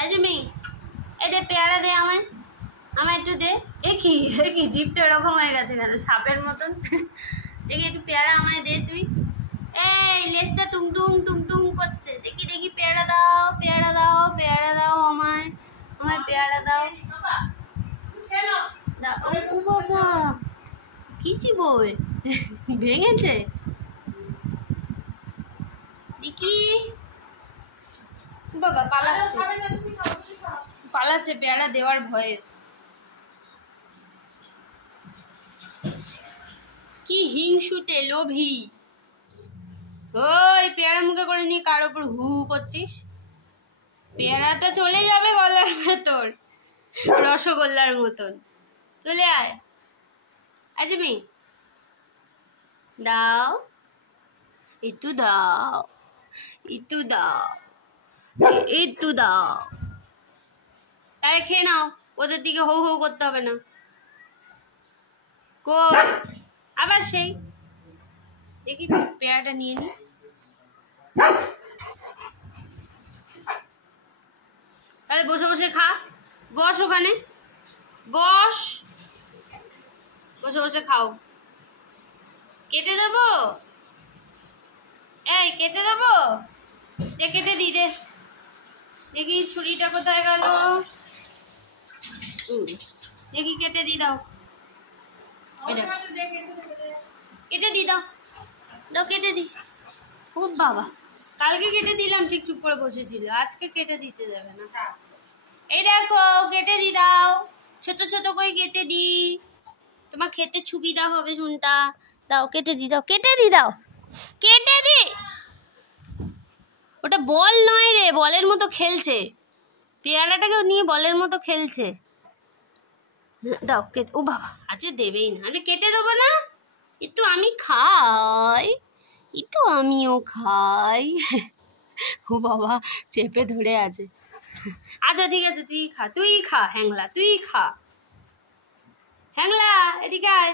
আজমি এই দে পেয়ারা দে আমায়, আমায় একটু দে। এ কি জিপটা এরকম হয়ে গেছে কেন সাপের মতন? দেখি একটু পেয়ারা আমায় দে তুই। এই লেজটা টুংটুং টুংটুং করছে। দেখি দেখি পেয়ারা দাও, পেয়ারা দাও, পেয়ারা দাও আমায়, আমায় পেয়ারা দাও। ও বাবা কি চিবোয়, ভেঙেছে দেখি। বাবা পালাচ্ছে, পালাচ্ছে পেয়ারা দেওয়ার ভয়ে। কি হিংসুটে লোভী। ওই পেয়ারা মুখে করে নিয়ে কার ওপর হু হু করছিস? পেয়ারাটা চলে যাবে গলার ভেতর রসগোল্লার মতন। চলে আয় আজমি, দাও একটু দাও, একটু দাও, একটু দাও। তাহলে খেয়ে নাও, ওদের দিকে হৌ হৌ করতে হবে না। কো আবার সেই দেখি পেয়ারাটা নিয়ে নি। তাহলে বসে বসে খা, বস ওখানে বস, বসে বসে খাও। কেটে দেবো? এই কেটে দেবো? কেটে দি দে দেখি, ছুরিটা কোথায় গেল? দেখি কেটে দি দাও, কেটে দি দাও, দাও কেটে দি। ও বাবা কালকে কেটে দিলাম ঠিক চুপ করে বসেছিল, আজকে কেটে দিতে যাবে না। এই দেখো কেটে দি দাও, ছোট ছোট করে কেটে দি, তোমার খেতে সুবিধা হবে শুনটা। দাও কেটে দি দাও, কেটে দি দাও, কেটে দি। ওটা বল নয় রে, বলের মতো খেলছে, পেয়ারাটাকে নিয়ে বলের মতো খেলছে। দাও কেটে। ও বাবা আজকে দেবেই না, আরে কেটে দেবো না, একটু আমি খাই, একটু আমিও খাই। ও বাবা চেপে ধরে আছে। আচ্ছা ঠিক আছে তুই খা, তুই খা হ্যাংলা, তুই খা হ্যাংলা, এদিকে আয়।